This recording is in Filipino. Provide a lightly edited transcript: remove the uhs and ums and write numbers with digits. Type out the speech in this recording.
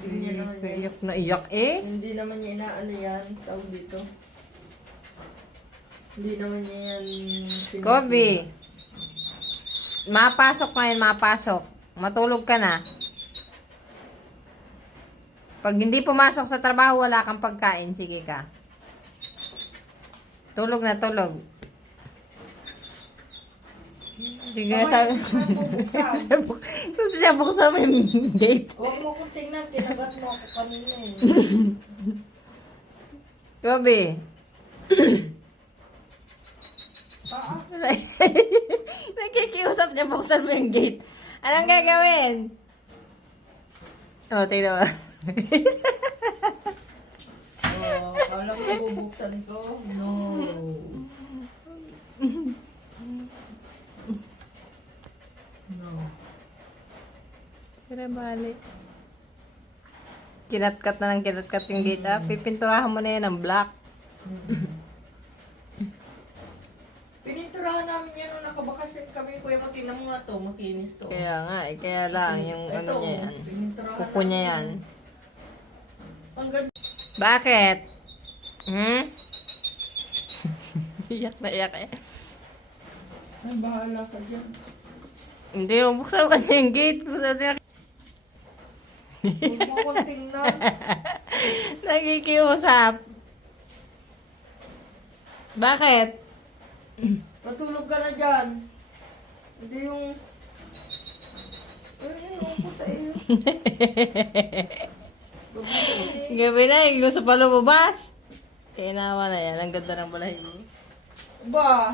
Hindi naman niya. Iyak na iyak eh. Hindi naman niya inaano yan. Tawag dito. Hindi naman niya yan. sinisira. Kobe. Mapasok ngayon, mapasok. Matulog ka na. Pag hindi pumasok sa trabaho, wala kang pagkain. Sige ka. Tulog na, tulog. Hindi nga sabi. Gusto niya buksan mo yung gate. Huwag mo kong tingnan. Kinagat mo ako kanina eh. Kobe. Nakikiusap niya, buksan mo yung gate. Anong gagawin? Oh, tingnan mo. Oh, kala ko bubuksan ko. No. No. Tira, balik. Kinatkat na ng kinatkat yung gate. Pipinturahan mo na yan ng black. Pininturahan namin yan nung nakabakasyon kami. Kuya, makinig mo nga to. Makinis to. Kaya nga, kaya lang, yung Ito, ano niya yan. pininturahan Kuko niya yan. namin. Ang ganda. Bakit? Iyak na iyak eh. Ay, bahala ka dyan. Hindi, buksan mo kanya yung gate. Buksan niya. Huwag mo akong tingnan. Nakikiusap. Bakit? Matulog ka na dyan. Hindi yung... Ay, ko sa iyo. Gabi na, gusto pa lumabas. Kaya nawa na yan. Ang ganda ng balahibo. Ba?